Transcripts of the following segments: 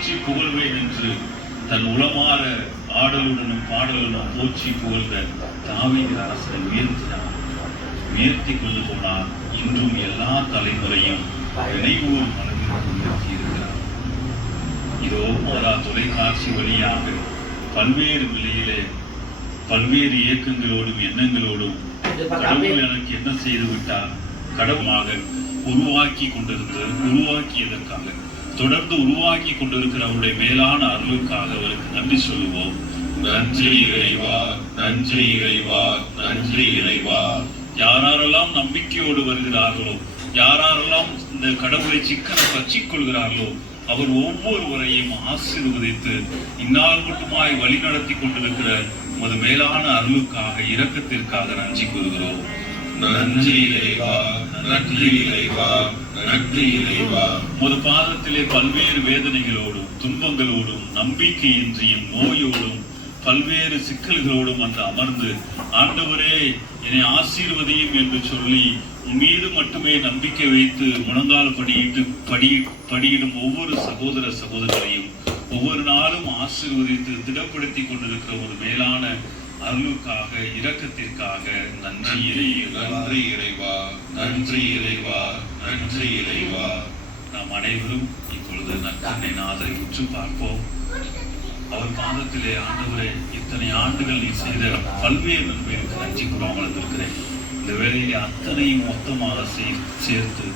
போற்றி புகழ்வேன் என்று தன் உளமாற ஆடலுடனும் பாடலுடனும் போற்றி புகழ்ந்த தாவீது அரசனை உயர்த்தி கொண்டு போனார். இன்றும் எல்லா தலைமுறையும் நினைவூர் மனதிற்கு உயர்த்தி இருக்கிறார். இதோ மாதா தொலைக்காட்சி வழியாக பல்வேறு நிலையிலே பல்வேறு இயக்கங்களோடும் எண்ணங்களோடும் கடவுள் எனக்கு என்ன செய்து விட்டார், கடவுளாக உருவாக்கியதற்காக தொடர்ந்து உருவாக்கி கொண்டிருக்கிற அவருடைய மேலான அருளுக்காக அவருக்கு நன்றி சொல்லுவோம். நன்றி இறைவா, நன்றி இறைவா, நன்றி இறைவா. யாரெல்லாம் நம்பிக்கையோடு வருகிறார்களோ, யாரெல்லாம் இந்த கடவுளை சிக்கன பற்றிக் கொள்கிறார்களோ, அவர் ஒவ்வொருவரையும் ஆசீர்வதித்து இந்நாள் மட்டுமாய் வழி நடத்தி கொண்டிருக்கிற உமது மேலான அருளுக்காக இரக்கத்திற்காக நன்றி கூறுகிறோம். நன்றி இறைவா, நன்றி இறைவா, நன்றி இறைவா. உமது பாதத்திலே பல்வேறு வேதனைகளோடும் துன்பங்களோடும் நம்பிக்கையின்றியும் நோயோடும் பல்வேறு சிக்கல்களோடும் அந்த அமர்ந்து ஆண்டவரே என்னை ஆசீர்வதியும் என்று சொல்லி மீது மட்டுமே நம்பிக்கை வைத்து முழங்கால் படியிடும் ஒவ்வொரு சகோதர சகோதரரையும் ஒவ்வொரு நாளும் ஆசீர்வதித்து திடப்படுத்தி கொண்டிருக்கிற ஒரு மேலான அருளுக்காக இரக்கத்திற்காக நன்றி இறைவா, நன்றி இறைவா, நன்றி இறைவா, நன்றி இறைவா. நாம் அனைவரும் இப்பொழுது நற்கருணை நாதரை உற்று பார்ப்போம். அவர் பாதத்திலே ஆண்டவரே இத்தனை ஆண்டுகள் நீ செய்த பல்வேறு நன்மைகளுக்கு நன்றி கூறாமல் இருந்திருக்கிறேன். இந்த வேளையிலே அத்தனையும் மொத்தமாக சேர்த்து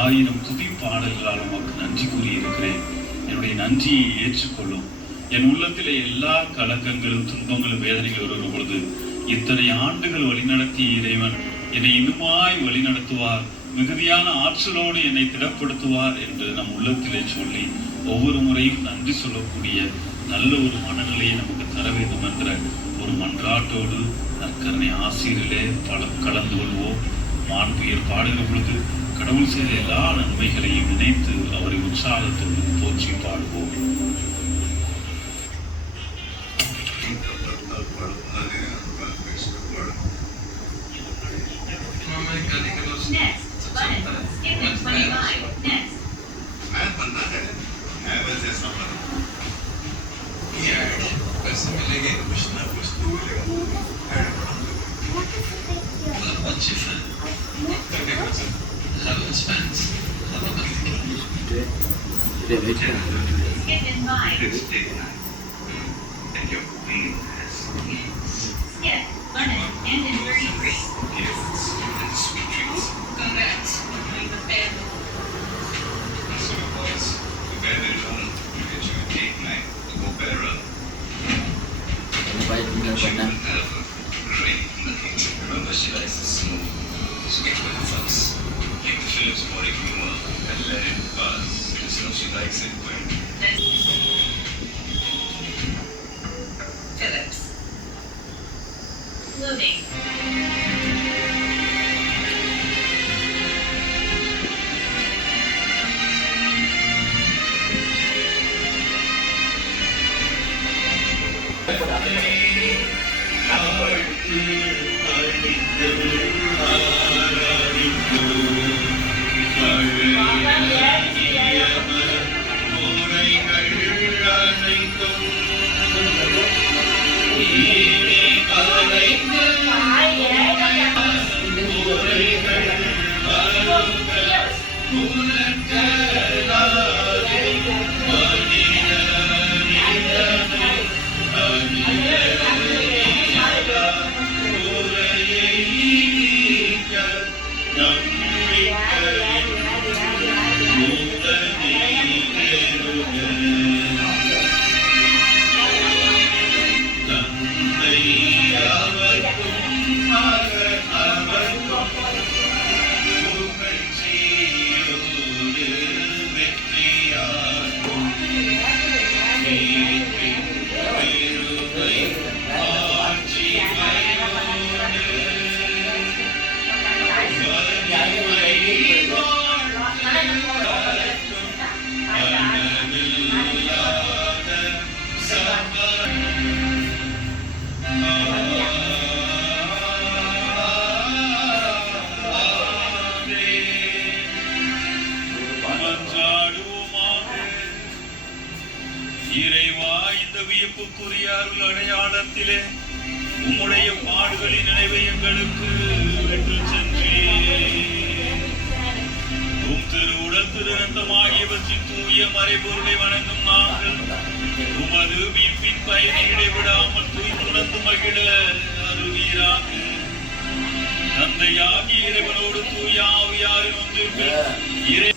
1000 துதி பாடல்களால் உமக்கு நன்றி கூறியிருக்கிறேன். என்னுடைய நன்றியை ஏற்றுக்கொள்ளும். என் உள்ளத்திலே எல்லா கலக்கங்களும் துன்பங்களும் வேதனைகள் வருகிற பொழுது இத்தனை ஆண்டுகள் வழிநடத்திய இறைவன் என்னை இன்னுமாய் வழிநடத்துவார், மிகுதியான ஆற்றலோடு என்னை திடப்படுத்துவார் என்று நம் உள்ளத்திலே சொல்லி ஒவ்வொரு முறையும் நன்றி சொல்லக்கூடிய நல்ல ஒரு மனநிலையை நமக்கு தர வேண்டும் என்ற ஒரு மன்றாட்டோடு நற்கருணை ஆசிரியரிலே கலந்து கொள்வோம். மாண்புயர் பாடுகிற பொழுது கடவுள் செய்த எல்லா நன்மைகளையும் நினைத்து அவரை உற்சாகத்தோடு போற்றி பாடுவோம். Loading. Amen. இறைவா, இந்த வியப்புக்குரிய அருள் அடையாளத்திலே உம்முடைய பாடுகளின் நினைவை எங்களுக்கு விட்டுச் சென்றீர். உம் திரு உடல் திரு இரத்தமாகியவற்றின் தூய மறைபொருளை வணங்கும் நாங்கள் உமது மீட்பின் பயனை இடைவிடாமல் தூய்ந்துணர்ந்து மகிழ அருள்வீராக. தந்தையாகி இறைவனோடு தூய ஆவியாரின் ஒன்றிற்கு இறை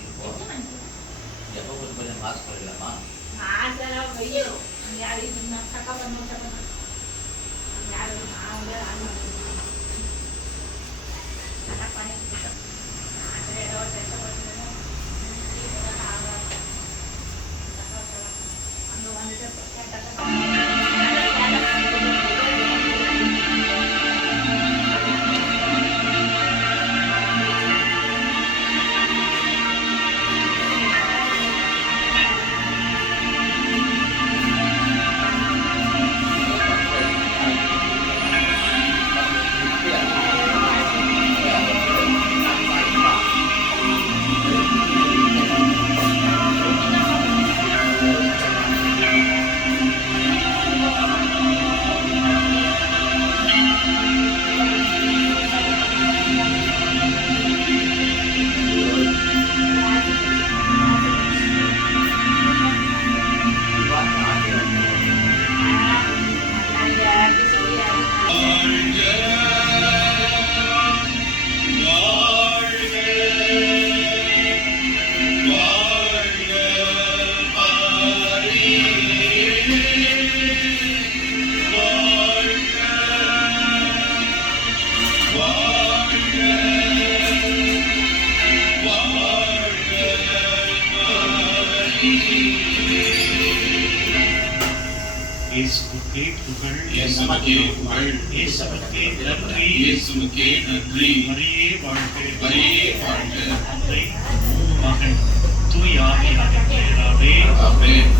இயேசுவுக்கே புகழ், இயேசுவுக்கே புகழ், இயேசுவுக்கே நன்றி, இயேசுவுக்கே நன்றி. மரியே வாழ்க, மரியே வாழ்க. தந்தை, மகன், தூய ஆவியாரின் பெயராலே ஆமென்.